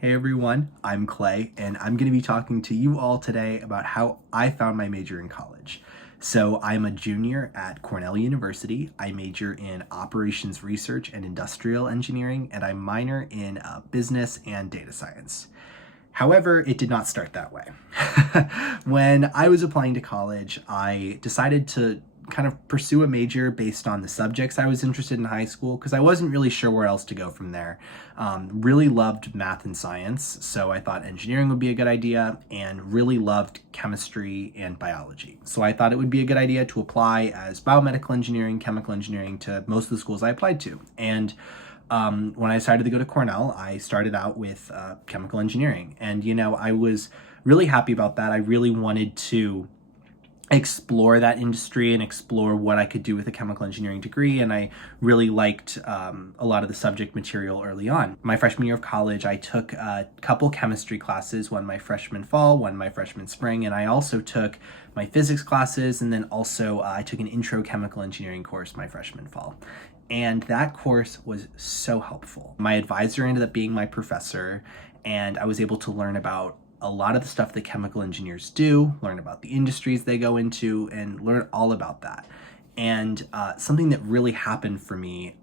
Hey everyone, I'm Clay, and I'm going to be talking to you all today about how I found my major in college. So, I'm a junior at Cornell University. I major in operations research and industrial engineering, and I minor in business and data science. However, it did not start that way. When I was applying to college, I decided to kind of pursue a major based on the subjects I was interested in high school because I wasn't really sure where else to go from there. Really loved math and science, so I thought engineering would be a good idea, and really loved chemistry and biology. So I thought it would be a good idea to apply as biomedical engineering, chemical engineering to most of the schools I applied to. And when I decided to go to Cornell, I started out with chemical engineering. And, I was really happy about that. I really wanted to explore that industry and explore what I could do with a chemical engineering degree. And I really liked a lot of the subject material early on. My freshman year of college, I took a couple chemistry classes, one my freshman fall, one my freshman spring, and I also took my physics classes, and then also I took an intro chemical engineering course my freshman fall. And that course was so helpful. My advisor ended up being my professor, and I was able to learn about a lot of the stuff that chemical engineers do, learn about the industries they go into, and learn all about that. And something that really happened for me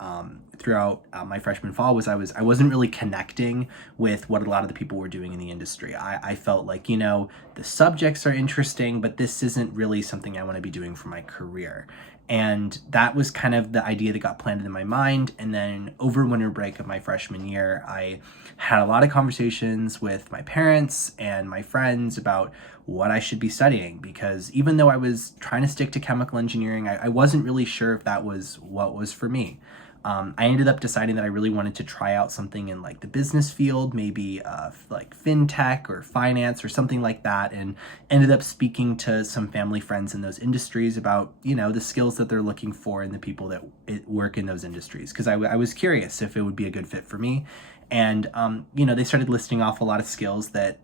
throughout my freshman fall was I wasn't really connecting with what a lot of the people were doing in the industry. I felt like, the subjects are interesting, but this isn't really something I want to be doing for my career. And that was kind of the idea that got planted in my mind. And then over winter break of my freshman year, I had a lot of conversations with my parents and my friends about what I should be studying, because even though I was trying to stick to chemical engineering, I wasn't really sure if that was what was for me. I ended up deciding that I really wanted to try out something in like the business field, maybe like fintech or finance or something like that, and ended up speaking to some family friends in those industries about, the skills that they're looking for in the people that work in those industries, because I was curious if it would be a good fit for me. And, they started listing off a lot of skills that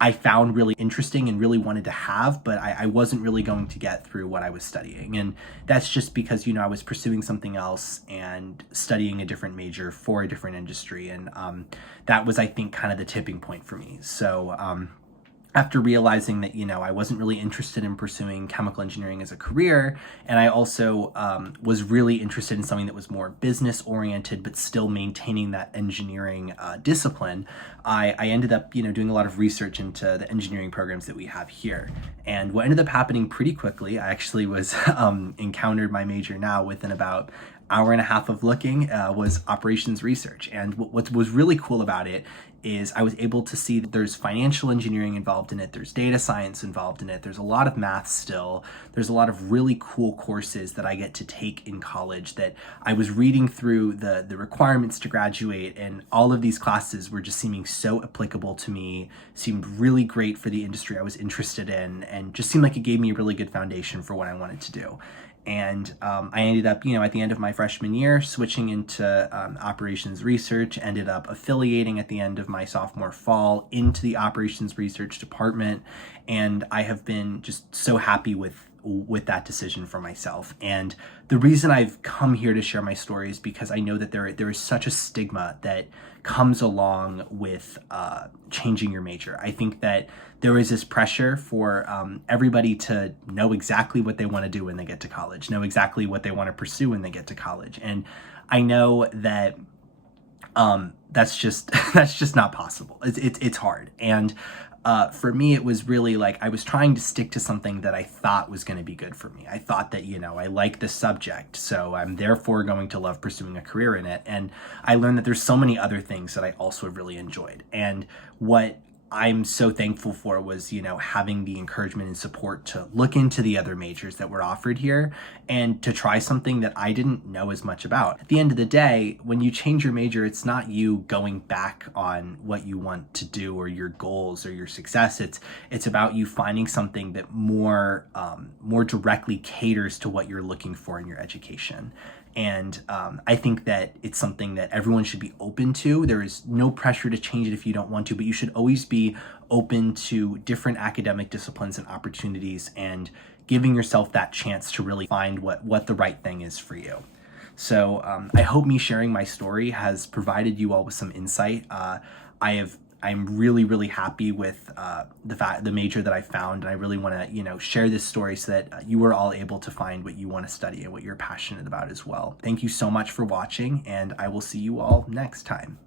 I found really interesting and really wanted to have, but I wasn't really going to get through what I was studying. And that's just because, I was pursuing something else and studying a different major for a different industry. And that was, I think, kind of the tipping point for me. So after realizing that, I wasn't really interested in pursuing chemical engineering as a career, and I also was really interested in something that was more business oriented, but still maintaining that engineering discipline, I ended up, doing a lot of research into the engineering programs that we have here. And what ended up happening pretty quickly, I actually was encountered my major now within about hour and a half of looking, was operations research. And what was really cool about it is I was able to see that there's financial engineering involved in it, there's data science involved in it, there's a lot of math still, there's a lot of really cool courses that I get to take in college that I was reading through the requirements to graduate, and all of these classes were just seeming so applicable to me, seemed really great for the industry I was interested in, and just seemed like it gave me a really good foundation for what I wanted to do. And I ended up, at the end of my freshman year, switching into operations research, ended up affiliating at the end of my sophomore fall into the operations research department. And I have been just so happy with that decision for myself. And the reason I've come here to share my story is because I know that there is such a stigma that comes along with changing your major. I think that there is this pressure for everybody to know exactly what they want to do when they get to college, know exactly what they want to pursue when they get to college. And I know that that's just not possible. It's hard. And for me, it was really like I was trying to stick to something that I thought was going to be good for me. I thought that, I like this subject, so I'm therefore going to love pursuing a career in it. And I learned that there's so many other things that I also really enjoyed. And what I'm so thankful for was, having the encouragement and support to look into the other majors that were offered here and to try something that I didn't know as much about. At the end of the day, when you change your major, it's not you going back on what you want to do or your goals or your success. It's about you finding something that more directly caters to what you're looking for in your education. And I think that it's something that everyone should be open to. There is no pressure to change it if you don't want to, but you should always be open to different academic disciplines and opportunities and giving yourself that chance to really find what the right thing is for you. So I hope me sharing my story has provided you all with some insight. I I'm really, really happy with the major that I found, and I really want to, share this story so that you are all able to find what you want to study and what you're passionate about as well. Thank you so much for watching, and I will see you all next time.